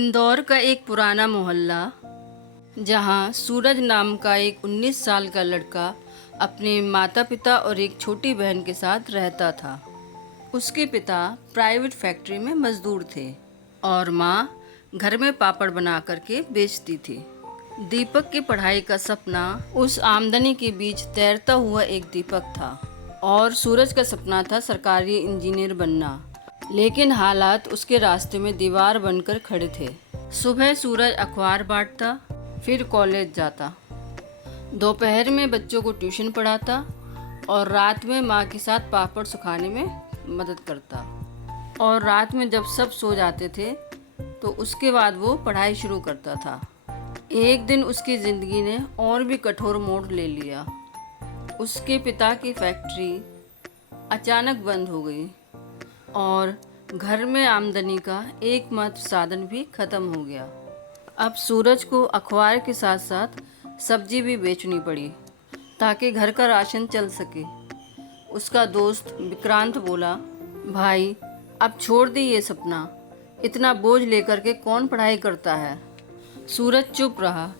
इंदौर का एक पुराना मोहल्ला जहां सूरज नाम का एक 19 साल का लड़का अपने माता पिता और एक छोटी बहन के साथ रहता था। उसके पिता प्राइवेट फैक्ट्री में मजदूर थे और माँ घर में पापड़ बना करके बेचती थी। दीपक की पढ़ाई का सपना उस आमदनी के बीच तैरता हुआ एक दीपक था और सूरज का सपना था सरकारी इंजीनियर बनना। लेकिन हालात उसके रास्ते में दीवार बनकर खड़े थे। सुबह सूरज अखबार बांटता, फिर कॉलेज जाता, दोपहर में बच्चों को ट्यूशन पढ़ाता और रात में माँ के साथ पापड़ सुखाने में मदद करता। और रात में जब सब सो जाते थे तो उसके बाद वो पढ़ाई शुरू करता था। एक दिन उसकी ज़िंदगी ने और भी कठोर मोड़ ले लिया। उसके पिता की फैक्ट्री अचानक बंद हो गई और घर में आमदनी का एकमात्र साधन भी खत्म हो गया। अब सूरज को अखबार के साथ साथ सब्जी भी बेचनी पड़ी ताकि घर का राशन चल सके। उसका दोस्त विक्रांत बोला, भाई अब छोड़ दी ये सपना, इतना बोझ लेकर के कौन पढ़ाई करता है। सूरज चुप रहा,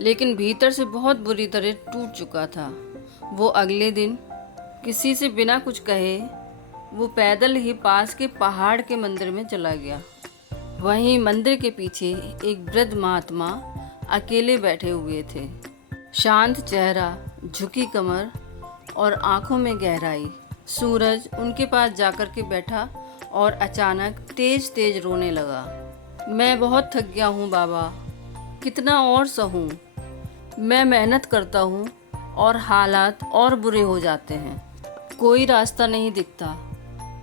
लेकिन भीतर से बहुत बुरी तरह टूट चुका था। वो अगले दिन किसी से बिना कुछ कहे वो पैदल ही पास के पहाड़ के मंदिर में चला गया। वहीं मंदिर के पीछे एक वृद्ध महात्मा अकेले बैठे हुए थे। शांत चेहरा, झुकी कमर और आंखों में गहराई। सूरज उनके पास जाकर के बैठा और अचानक तेज तेज रोने लगा। मैं बहुत थक गया हूँ बाबा, कितना और सहूँ। मैं मेहनत करता हूँ और हालात और बुरे हो जाते हैं, कोई रास्ता नहीं दिखता।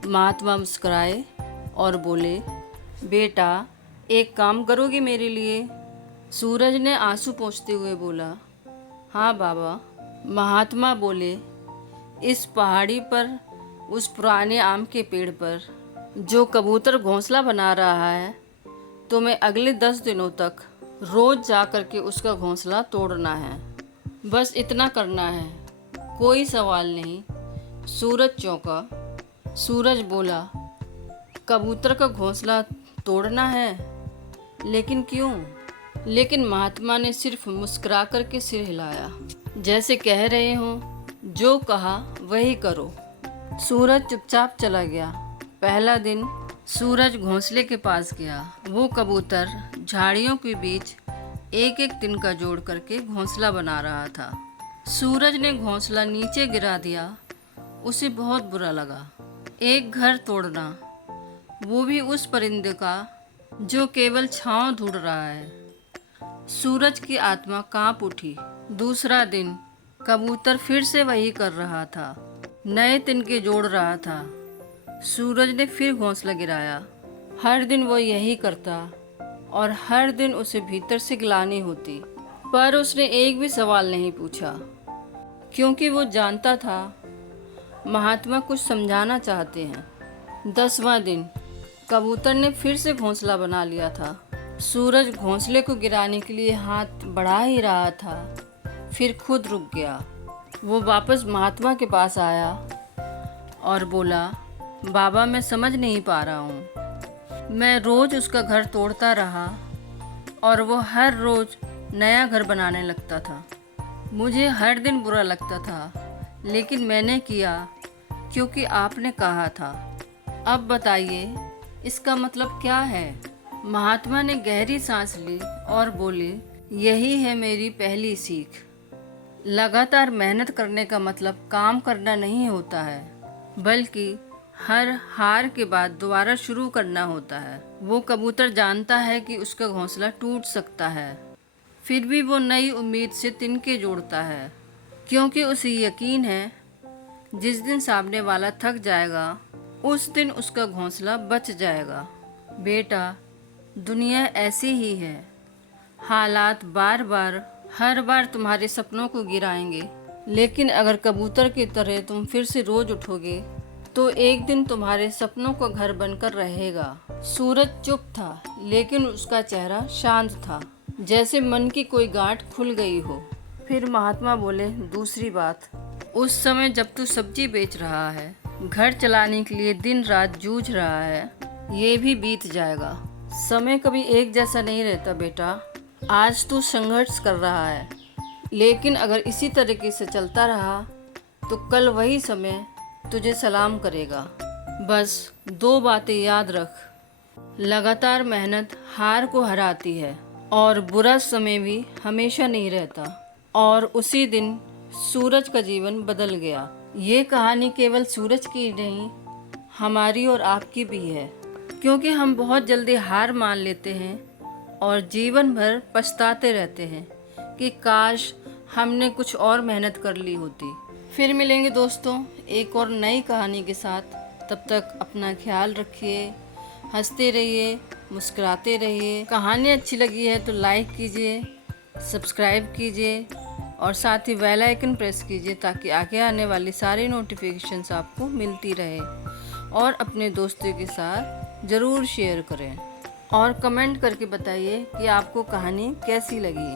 महात्मा मुस्कुराए और बोले, बेटा एक काम करोगे मेरे लिए? सूरज ने आंसू पोंछते हुए बोला, हाँ बाबा। महात्मा बोले, इस पहाड़ी पर उस पुराने आम के पेड़ पर जो कबूतर घोंसला बना रहा है, तुम्हें अगले 10 दिनों तक रोज जा कर के उसका घोंसला तोड़ना है। बस इतना करना है, कोई सवाल नहीं। सूरज चौंका। सूरज बोला, कबूतर का घोंसला तोड़ना है? लेकिन क्यों? लेकिन महात्मा ने सिर्फ मुस्कुरा कर के सिर हिलाया, जैसे कह रहे हो जो कहा वही करो। सूरज चुपचाप चला गया। पहला दिन सूरज घोंसले के पास गया। वो कबूतर झाड़ियों के बीच एक एक तिनका जोड़ करके घोंसला बना रहा था। सूरज ने घोंसला नीचे गिरा दिया। उसे बहुत बुरा लगा। एक घर तोड़ना, वो भी उस परिंदे का जो केवल छांव ढूंढ रहा है। सूरज की आत्मा कांप उठी। दूसरा दिन कबूतर फिर से वही कर रहा था, नए तिनके जोड़ रहा था। सूरज ने फिर घोंसला गिराया। हर दिन वो यही करता और हर दिन उसे भीतर से ग्लानि होती, पर उसने एक भी सवाल नहीं पूछा, क्योंकि वो जानता था महात्मा कुछ समझाना चाहते हैं। 10वां दिन कबूतर ने फिर से घोंसला बना लिया था। सूरज घोंसले को गिराने के लिए हाथ बढ़ा ही रहा था, फिर खुद रुक गया। वो वापस महात्मा के पास आया और बोला, बाबा मैं समझ नहीं पा रहा हूँ। मैं रोज़ उसका घर तोड़ता रहा और वो हर रोज़ नया घर बनाने लगता था। मुझे हर दिन बुरा लगता था, लेकिन मैंने किया क्योंकि आपने कहा था। अब बताइए इसका मतलब क्या है? महात्मा ने गहरी सांस ली और बोले, यही है मेरी पहली सीख। लगातार मेहनत करने का मतलब काम करना नहीं होता है, बल्कि हर हार के बाद दोबारा शुरू करना होता है। वो कबूतर जानता है कि उसका घोंसला टूट सकता है, फिर भी वो नई उम्मीद से तिनके जोड़ता है, क्योंकि उसे यकीन है जिस दिन सामने वाला थक जाएगा उस दिन उसका घोंसला बच जाएगा। बेटा दुनिया ऐसी ही है, हालात बार बार हर बार तुम्हारे सपनों को गिराएंगे, लेकिन अगर कबूतर की तरह तुम फिर से रोज उठोगे तो एक दिन तुम्हारे सपनों का घर बनकर रहेगा। सूरज चुप था, लेकिन उसका चेहरा शांत था, जैसे मन की कोई गांठ खुल गई हो। फिर महात्मा बोले, दूसरी बात, उस समय जब तू सब्जी बेच रहा है, घर चलाने के लिए दिन रात जूझ रहा है, ये भी बीत जाएगा। समय कभी एक जैसा नहीं रहता बेटा। आज तू संघर्ष कर रहा है, लेकिन अगर इसी तरीके से चलता रहा तो कल वही समय तुझे सलाम करेगा। बस 2 बातें याद रख, लगातार मेहनत हार को हराती है और बुरा समय भी हमेशा नहीं रहता। और उसी दिन सूरज का जीवन बदल गया। ये कहानी केवल सूरज की नहीं, हमारी और आपकी भी है, क्योंकि हम बहुत जल्दी हार मान लेते हैं और जीवन भर पछताते रहते हैं कि काश हमने कुछ और मेहनत कर ली होती। फिर मिलेंगे दोस्तों एक और नई कहानी के साथ। तब तक अपना ख्याल रखिए, हंसते रहिए, मुस्कुराते रहिए। कहानी अच्छी लगी है तो लाइक कीजिए, सब्सक्राइब कीजिए और साथ ही बेल आइकन प्रेस कीजिए ताकि आगे आने वाली सारी नोटिफिकेशंस आपको मिलती रहे। और अपने दोस्तों के साथ ज़रूर शेयर करें और कमेंट करके बताइए कि आपको कहानी कैसी लगी।